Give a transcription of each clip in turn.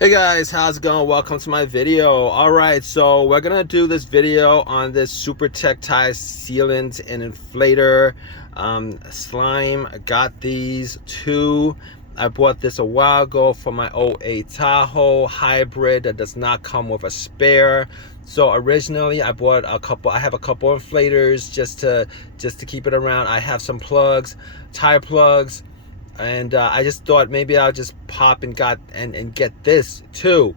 Hey guys, how's it going? Welcome to my video. Alright, so we're gonna do this video on this SuperTech tie sealant and inflator slime. I got these two. I bought this a while ago for my 08 Tahoe hybrid that does not come with a spare. So originally I bought a couple. I have a couple inflators just to keep it around. I have some plugs, tire plugs. And I just thought maybe I'll just pop and get this too.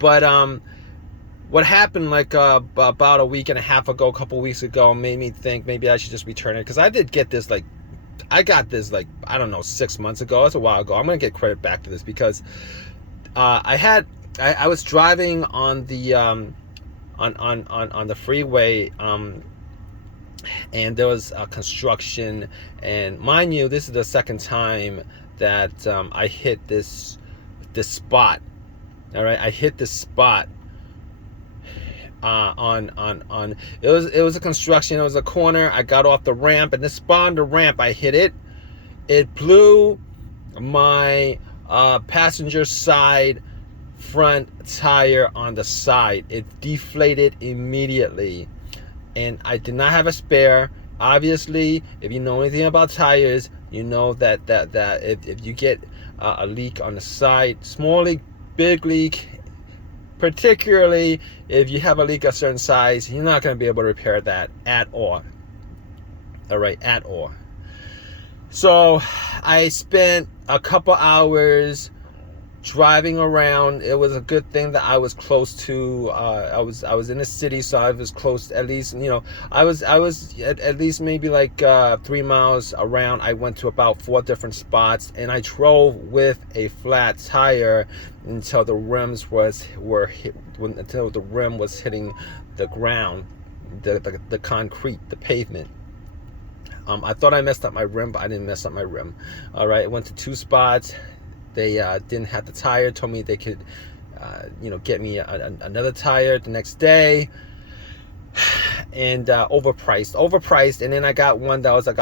But what happened like about a week and a half ago, a couple weeks ago, made me think maybe I should just return it, because I did get this I got this I don't know, 6 months ago. It's a while ago. I'm gonna get credit back to this because I was driving on the on the freeway. And there was construction, and mind you, this is the second time that I hit this spot. All right, I hit this spot on it was a construction. It was a corner. I got off the ramp, and this spot on the ramp, I hit it. It blew my passenger side front tire on the side. It deflated immediately. And I did not have a spare. Obviously, if you know anything about tires, you know that if you get a leak on the side, small leak, big leak, particularly if you have a leak of a certain size, you're not going to be able to repair that at all. All right, at all. So I spent a couple hours driving around. It was a good thing that I was close to I was in the city, so I was close, at least, you know, I was at least maybe like 3 miles around. I went to about 4 different spots, and I drove with a flat tire until the rims until the rim was hitting the ground, the concrete, the pavement. I thought I messed up my rim, but I didn't mess up my rim. All right, I went to 2 spots. They didn't have the tire. Told me they could, get me another tire the next day, and overpriced. And then I got one that was I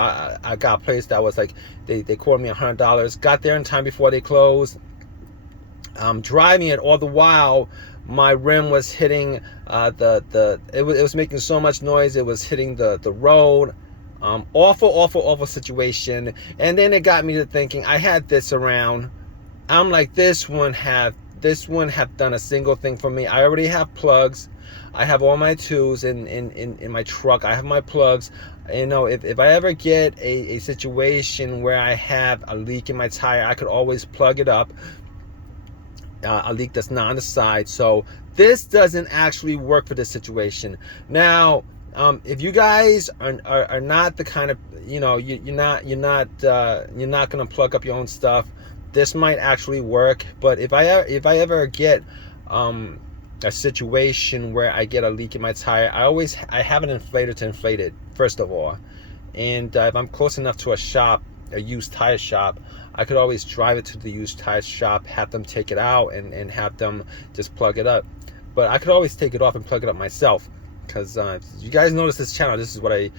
got a place that was like they quoted me $100. Got there in time before they closed. Driving it all the while, my rim was hitting it was making so much noise. It was hitting the road. Awful situation. And then it got me to thinking, I had this around. I'm like, this one have done a single thing for me. I already have plugs. I have all my tools in my truck. I have my plugs. You know, if I ever get a situation where I have a leak in my tire, I could always plug it up. A leak that's not on the side. So this doesn't actually work for this situation. Now, if you guys are not the kind of, you're not gonna plug up your own stuff, this might actually work. But if I ever get a situation where I get a leak in my tire, I have an inflator to inflate it, first of all. And if I'm close enough to a used tire shop, I could always drive it to the used tire shop, have them take it out, and have them just plug it up. But I could always take it off and plug it up myself, because you guys notice this channel, this is what I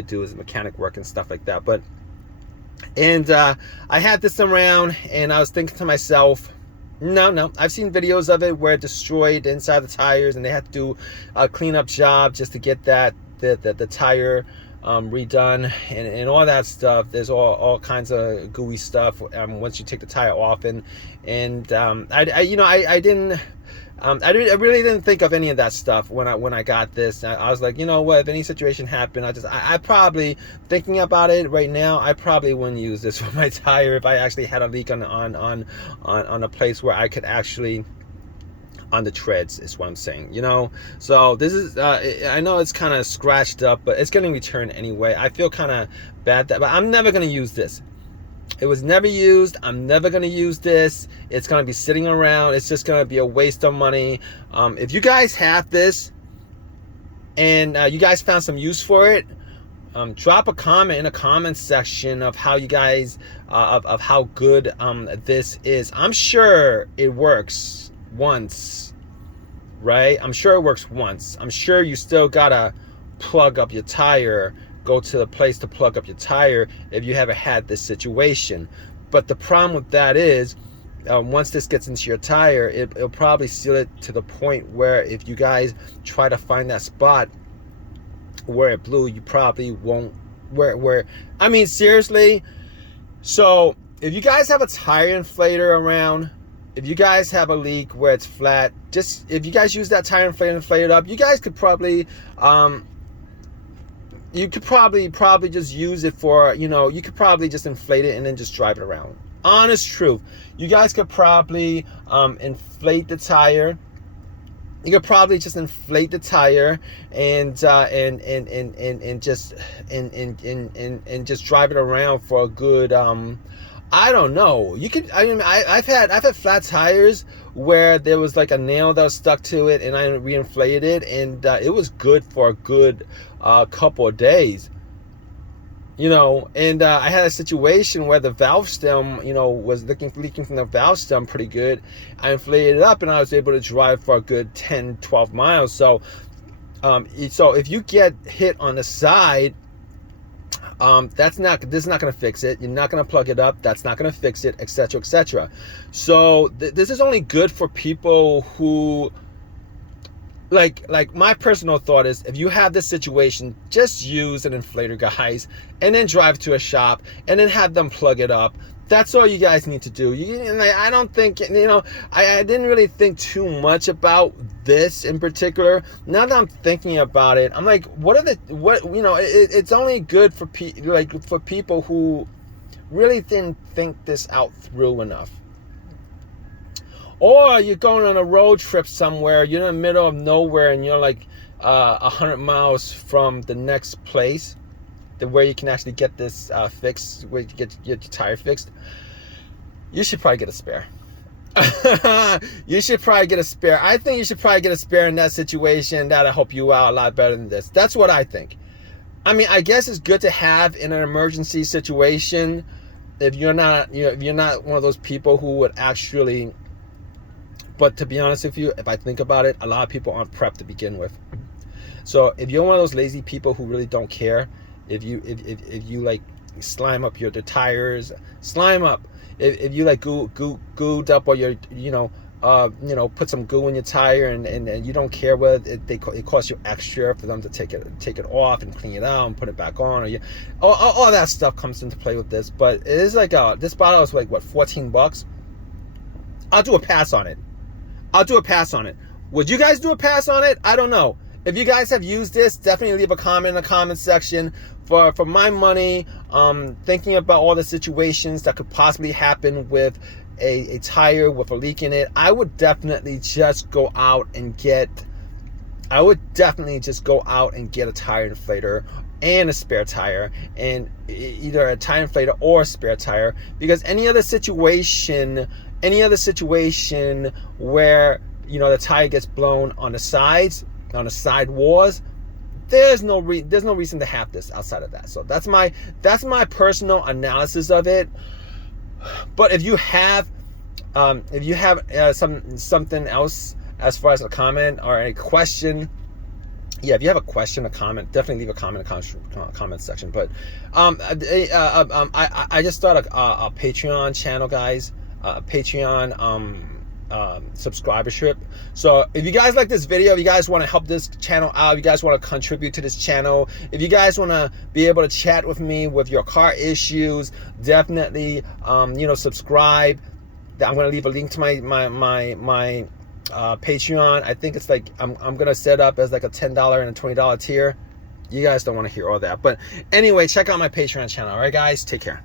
do, is mechanic work and stuff like that. But I had this around, and I was thinking to myself, no, I've seen videos of it where it destroyed inside the tires, and they had to do a cleanup job just to get the tire redone and all that stuff. There's all kinds of gooey stuff once you take the tire off, and I really didn't think of any of that stuff when I got this. I was like, you know what, if any situation happened, I probably, thinking about it right now, I probably wouldn't use this for my tire if I actually had a leak on a place where I could actually, on the treads, is what I'm saying, So this is I know it's kind of scratched up, but it's getting returned anyway. I feel kind of bad but I'm never going to use this. It was never used. I'm never going to use this. It's going to be sitting around. It's just going to be a waste of money. If you guys have this and you guys found some use for it, drop a comment in the comment section of how you guys, of how good this is. I'm sure it works once, right? I'm sure it works once. I'm sure you still got to plug up your tire, go to the place to plug up your tire if you ever had this situation. But the problem with that is once this gets into your tire, it'll probably seal it to the point where if you guys try to find that spot where it blew, you probably won't, I mean, seriously. So if you guys have a tire inflator around, if you guys have a leak where it's flat, just if you guys use that tire inflator and inflate it up, you guys could probably probably just use it for, you could probably just inflate it and then just drive it around. Honest truth, you guys could probably inflate the tire. You could probably just inflate the tire and just drive it around for a good I don't know. You could. I mean, I've had flat tires where there was like a nail that was stuck to it, and I reinflated it, and it was good for a good couple of days. And I had a situation where the valve stem, was leaking from the valve stem pretty good. I inflated it up, and I was able to drive for a good 10, 12 miles. So if you get hit on the side, this is not going to fix it. You're not going to plug it up. That's not going to fix it, etc., etc. So this is only good for people who, like my personal thought is, if you have this situation, just use an inflator, guys, and then drive to a shop and then have them plug it up. That's all you guys need to do. I don't think, I didn't really think too much about this in particular. Now that I'm thinking about it, I'm like, it's only good for people who really didn't think this out through enough. Or you're going on a road trip somewhere, you're in the middle of nowhere, and you're like 100 miles from the next place where you can actually get this fixed, where you get your tire fixed. You should probably get a spare. You should probably get a spare. I think you should probably get a spare in that situation. That'll help you out a lot better than this. That's what I think. I mean, I guess it's good to have in an emergency situation if you're not, if you're not one of those people who would actually. But to be honest with you, if I think about it, a lot of people aren't prepped to begin with. So if you're one of those lazy people who really don't care, if you like slime up your tires, slime up. If you like gooed up, or you're put some goo in your tire, and you don't care whether it costs you extra for them to take it off and clean it out and put it back on, or all that stuff comes into play with this. But it is like this bottle is like what, $14? I'll do a pass on it. Would you guys do a pass on it? I don't know. If you guys have used this, definitely leave a comment in the comment section. For my money, thinking about all the situations that could possibly happen with a tire with a leak in it, I would definitely just go out and get a tire inflator and a spare tire, and either a tire inflator or a spare tire, because any other situation where the tire gets blown on the sides, on the side walls, there's no reason to have this outside of that. So that's my personal analysis of it. But if you have something else as far as a comment or a question, if you have a question or comment, definitely leave a comment in the comment section. But I just started a Patreon channel, guys. Patreon subscribership. So if you guys like this video, if you guys want to help this channel out, if you guys want to contribute to this channel, if you guys want to be able to chat with me with your car issues, definitely subscribe. I'm going to leave a link to my Patreon. I think it's like I'm going to set up as like a $10 and a $20 tier. You guys don't want to hear all that, but anyway, check out my Patreon channel. All right, guys, take care.